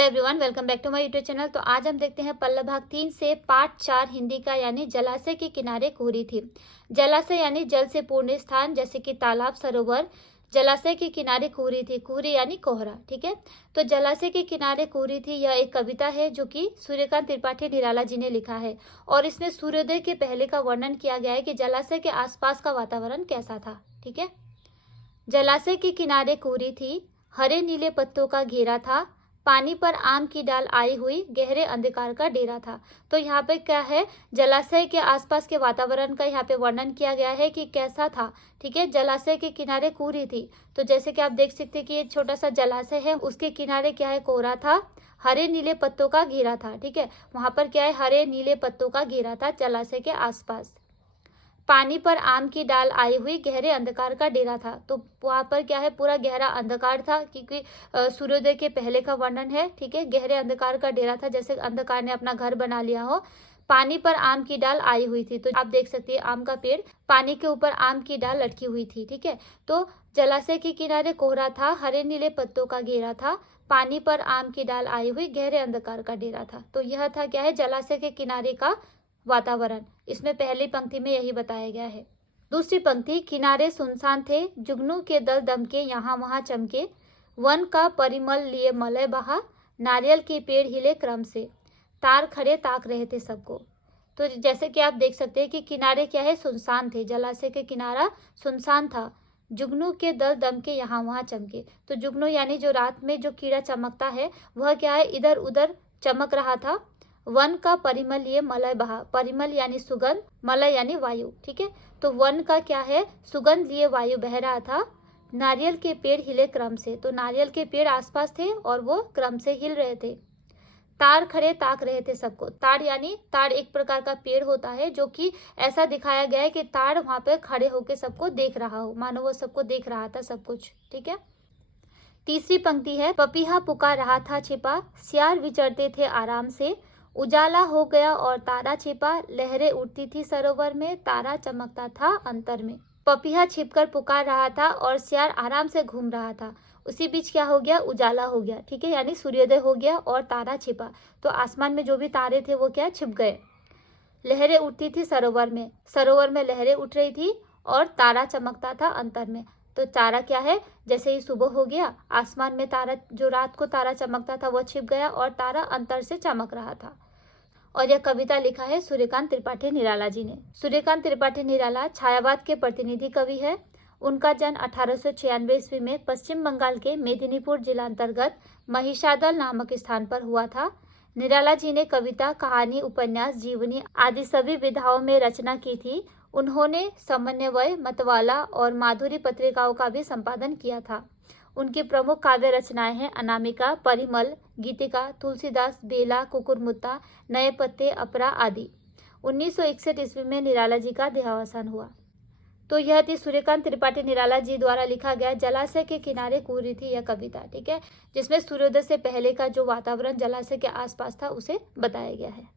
Hello everyone, welcome back to my YouTube channel. तो आज हम देखते हैं पल्लव भाग 3 से पार्ट 4 हिंदी का, यानी जलाशय के किनारे कुहरी थी। जलाशय यानी जल से पूर्ण स्थान, जैसे कि तालाब, सरोवर। जलाशय के किनारे कुहरी थी, कुहरी यानी कोहरा। ठीक है, तो जलाशय के किनारे कुहरी थी, यह एक कविता है जो कि सूर्यकांत त्रिपाठी निराला जी ने लिखा है। और इसमें सूर्योदय के पहले का वर्णन किया गया है कि जलाशय के आसपास का वातावरण कैसा था। ठीक है, जलाशय के किनारे कुहरी थी, हरे नीले पत्तों का घेरा था, पानी पर आम की डाल आई हुई, गहरे अंधकार का डेरा था। तो यहाँ पे क्या है, जलाशय के आसपास के वातावरण का यहाँ पे वर्णन किया गया है कि कैसा था। ठीक है, जलाशय के किनारे कुहरी थी, तो जैसे कि आप देख सकते हैं कि ये छोटा सा जलाशय है, उसके किनारे क्या है, कोहरा था, हरे नीले पत्तों का घेरा था। ठीक है, वहां पर क्या है, हरे नीले पत्तों का घेरा था जलाशय के आसपास। पानी पर आम की डाल आई हुई, गहरे अंधकार का डेरा था। तो वहां पर क्या है, पूरा गहरा अंधकार था, क्योंकि सूर्योदय के पहले का वर्णन है। ठीक है, गहरे अंधकार का डेरा था, जैसे अंधकार ने अपना घर बना लिया हो। पानी पर आम की डाल आई हुई थी, तो आप देख सकते हैं आम का पेड़, पानी के ऊपर आम की डाल लटकी हुई थी। ठीक है, तो जलाशय के किनारे कोहरा था, हरे नीले पत्तों का घेरा था, पानी पर आम की डाल आई हुई, गहरे अंधकार का डेरा था। तो यह था क्या है, जलाशय के किनारे का वातावरण। इसमें पहली पंक्ति में यही बताया गया है। दूसरी पंक्ति, किनारे सुनसान थे, जुगनू के दल दमके, यहाँ वहां चमके, वन का परिमल लिए मलय बहा, नारियल के पेड़ हिले क्रम से, तार खड़े ताक रहे थे सबको। तो जैसे कि आप देख सकते हैं कि किनारे क्या है, सुनसान थे, जलाशय के किनारा सुनसान था, जुगनू के दल दमके, यहाँ वहां चमके। तो जुगनू यानी जो रात में जो कीड़ा चमकता है, वह क्या है, इधर उधर चमक रहा था। वन का परिमल ये मलय बहा, परिमल यानी सुगंध, मलय यानी वायु। ठीक है, तो वन का क्या है, सुगंध लिए वायु बह रहा था। नारियल के पेड़ हिले क्रम से, तो नारियल के पेड़ आसपास थे और वो क्रम से हिल रहे थे। तार खड़े ताक रहे थे सबको, तार यानी तार एक प्रकार का पेड़ होता है, जो कि ऐसा दिखाया गया है कि तार वहां पे खड़े होकर सबको देख रहा हो, मानो वो सबको देख रहा था सब कुछ। ठीक है, तीसरी पंक्ति है, पपीहा पुकार रहा था छिपा, सियार विचरते थे आराम से, उजाला हो गया और तारा छिपा, लहरें उठती थी सरोवर में, तारा चमकता था अंतर में। पपीहा छिपकर पुकार रहा था और सियार आराम से घूम रहा था, उसी बीच क्या हो गया, उजाला हो गया। ठीक है, यानी सूर्योदय हो गया और तारा छिपा, तो आसमान में जो भी तारे थे वो क्या, छिप गए। लहरें उठती थी सरोवर में, सरोवर में लहरें उठ रही थी और तारा चमकता था अंतर में। तो तारा क्या है, जैसे ही सुबह हो गया, आसमान में तारा, जो रात को तारा चमकता था वो छिप गया और तारा अंतर से चमक रहा था। और यह कविता लिखा है सूर्यकांत त्रिपाठी निराला जी ने। सूर्यकांत त्रिपाठी निराला छायावाद के प्रतिनिधि कवि है। उनका जन्म 1896 ईस्वी में पश्चिम बंगाल के मेदिनीपुर जिला अंतर्गत महिषादल नामक स्थान पर हुआ था। निराला जी ने कविता, कहानी, उपन्यास, जीवनी आदि सभी विधाओं में रचना की थी। उन्होंने समन्वय, मतवाला और माधुरी पत्रिकाओं का भी संपादन किया था। उनकी प्रमुख काव्य रचनाएं हैं अनामिका, परिमल, गीतिका, तुलसीदास, बेला, कुकुरमुत्ता, नए पत्ते, अपरा आदि। 1961 ईस्वी में निराला जी का देहावसान हुआ। तो यह थी सूर्यकांत त्रिपाठी निराला जी द्वारा लिखा गया जलाशय के किनारे कुहरी थी यह कविता। ठीक है, जिसमें सूर्योदय से पहले का जो वातावरण जलाशय के आसपास था उसे बताया गया है।